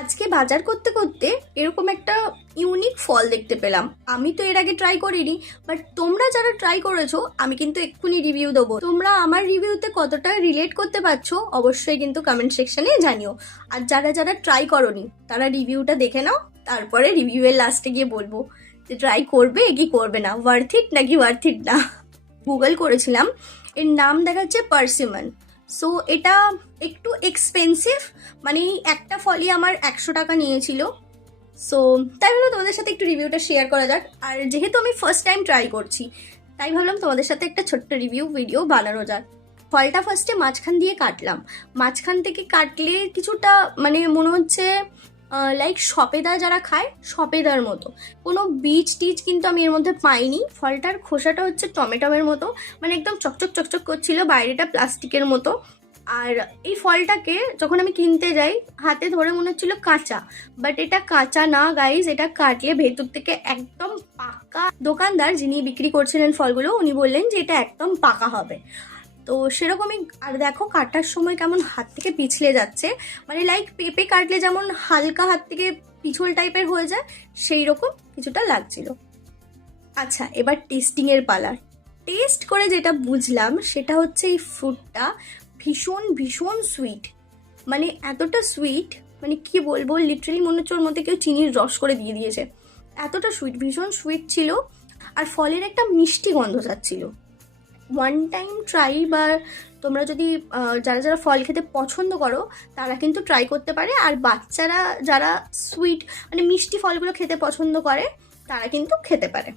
আজকে বাজার করতে করতে এরকম একটা ইউনিক ফল দেখতে পেলাম। আমি তো এর আগে ট্রাই করিনি, বাট তোমরা যারা ট্রাই করেছো আমি কিন্তু এক্ষুনি রিভিউ দেবো। তোমরা আমার রিভিউতে কতটা রিলেট করতে পারছো অবশ্যই কিন্তু কমেন্ট সেকশনে জানিও। আর যারা যারা ট্রাই করোনি তারা রিভিউটা দেখে নাও, তারপরে রিভিউয়ের লাস্টে গিয়ে বলবো যে ট্রাই করবে কি করবে না, ওয়ার্থ ইট নাকি ওয়ার্থ ইট না। গুগল করেছিলাম, এর নাম দেখাচ্ছে পার্সিমন। সো এটা একটু এক্সপেন্সিভ, মানে একটা ফলই আমার 100 টাকা নিয়েছিল। সো তাই ভাবলাম তোমাদের সাথে একটু রিভিউটা শেয়ার করা যাক। আর যেহেতু আমি ফার্স্ট টাইম ট্রাই করছি, তাই ভাবলাম তোমাদের সাথে একটা ছোট্ট রিভিউ ভিডিও বানানো যাক। ফলটা ফার্স্টে মাঝখান দিয়ে কাটলাম। মাঝখান থেকে কাটলে কিছুটা মানে মনে হচ্ছে লাইক সপেদা যারা খায় সপেদার মতো। কোনো বীজ টিজ কিন্তু আমি এর মধ্যে পাইনি। ফলটার খোসাটা হচ্ছে টমেটোমের মতো, মানে একদম চকচক চকচক করছিল, বাইরেটা প্লাস্টিকের মতো। আর এই ফলটাকে যখন আমি কিনতে যাই হাতে ধরে মনে হচ্ছিল কাঁচা, বাট এটা কাঁচা না গাইজ, এটা কাটলে ভেতর থেকে একদম পাকা। দোকানদার যিনি বিক্রি করছিলেন ফলগুলো উনি বললেন যে এটা একদম পাকা হবে। তো সেরকমই। আর দেখো কাটার সময় কেমন হাত থেকে পিছলে যাচ্ছে, মানে লাইক পেঁপে কাটলে যেমন হালকা হাত থেকে পিছল টাইপের হয়ে যায়, সেই রকম কিছুটা লাগছিল। আচ্ছা, এবার টেস্টিংয়ের পালা। টেস্ট করে যেটা বুঝলাম সেটা হচ্ছে এই ফ্রুটটা ভীষণ ভীষণ সুইট, মানে এতটা সুইট, মানে কি বলবো, লিটারালি মনে হচ্ছে ওর মধ্যে কেউ চিনির রস করে দিয়ে দিয়েছে। এতটা সুইট, ভীষণ সুইট ছিল। আর ফলের একটা মিষ্টি গন্ধ যাচ্ছিল। ওয়ান টাইম ট্রাই, বা তোমরা যদি যারা যারা ফল খেতে পছন্দ করো তারা কিন্তু ট্রাই করতে পারে। আর বাচ্চারা যারা সুইট মানে মিষ্টি ফলগুলো খেতে পছন্দ করে তারা কিন্তু খেতে পারে।